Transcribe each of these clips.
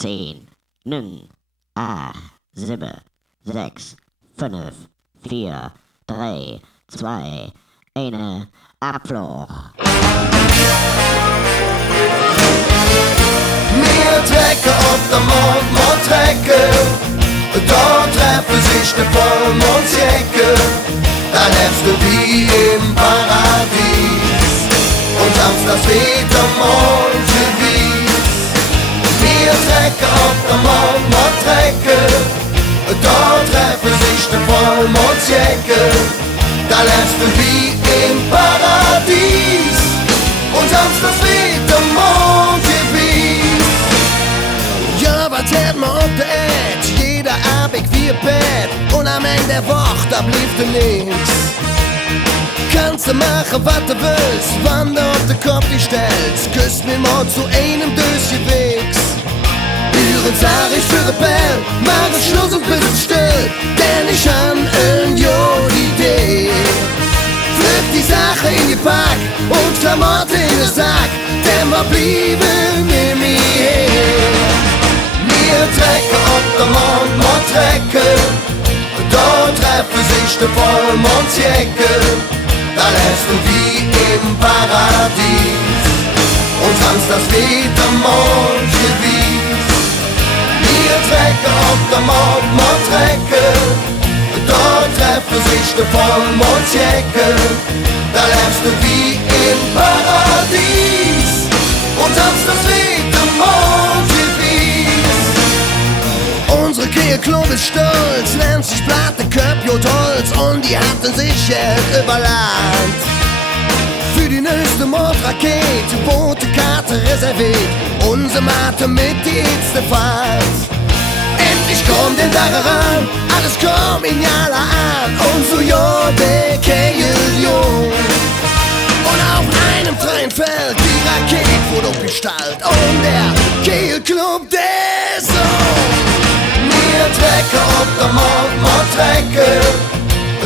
10, 9, 8, 7, 6, 5, 4, 3, 2, 1, Abflug. Wir trekken op de mond trekken. Da treffen sich der Vollmondsjäcke. Da lebst du wie im Paradies. Und samstags wieder Mondgewies. Wir trekken op de mond trekken. Da treffen sich der Vollmondsjäcke. Da lebst du wie im Paradies. Und samstags wieder Mondgewies. Ja, was hätt man auf der Erd? Jeder Abend wie Bett. Und am Ende der Woche, da blieb dir nix. Kannst du machen, was du willst, wann du auf den Kopf dich stellst. Küsst mir mal zu einem Döschen Wichs. Üren sag ich für Rebell, mach es Schluss und bist still. Denn ich han eine Idee. Flip die Sache in die Pack und Klamotte in den Sack. Denn wir blieben in mir. Wir trekken op de mond trekken. Da treffen sich der Vollmondsjäcke. Da lässt du wie im Paradies. Und samstags wieder Mondgewies. Wir trekken op de mond trekken. Da treffen sich der Vollmondsjäcke. Da lässt du wie im Paradies. Und samstags wieder Mondgewies. Unsere Kehlklub ist stolz, nennt sich Platte Köpjot Holz. Und die hatten sich jetzt überladen. Für die nächste Mordrakete wurde Karte reserviert. Unser Mathe mit die nächste Fahrt. Endlich kommt der Tag heran, alles kommt in Jala an. Und so ja, der Kehljung. Und auf einem freien Feld die Rakete wurde aufgestellt. Und der Kehlklub, der so. Wir trekken op de mond trekken.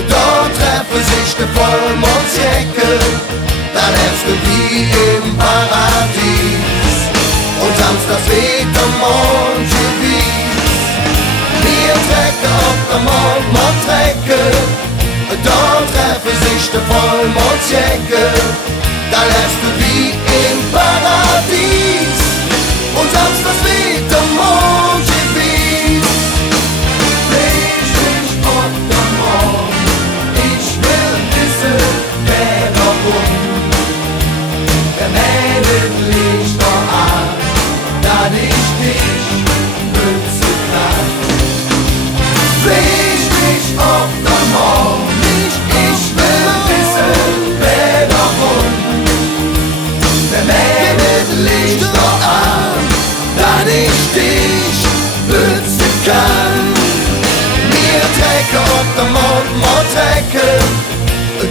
Da treffen sich der Vollmondsjäcke. Da lebst du wie im Paradies. Und samstags wieder Mondgewies. Wir trekken op de mond trekken. Da treffen sich der Vollmondsjäcke. Da lebst du wie im Paradies. Und samstags wieder Mondgewies.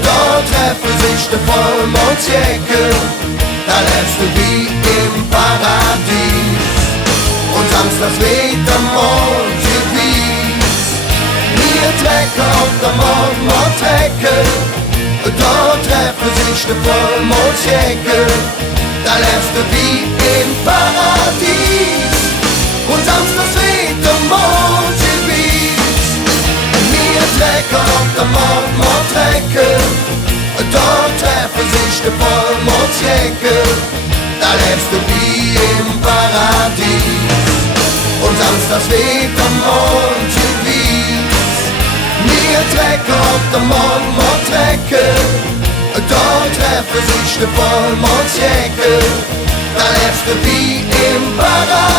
Da treffen sich der Vollmondsjäcke. Da lebst du wie im Paradies. Und samstags wieder Mondgewies. Wir trekken op de mond trekken. Da treffen sich der Vollmondsjäcke. Da lebst du wie im Paradies. Und samstags wieder Mondgewies. Wir trekken op de mond trekken. Da treffen sich der Vollmondsjäcke. Da lebst du wie im Paradies. Und samstags wieder Mondgewies. Wir trekken op de mond trekken. Da treffen sich der Vollmondsjäcke. Da lebst du wie im Paradies.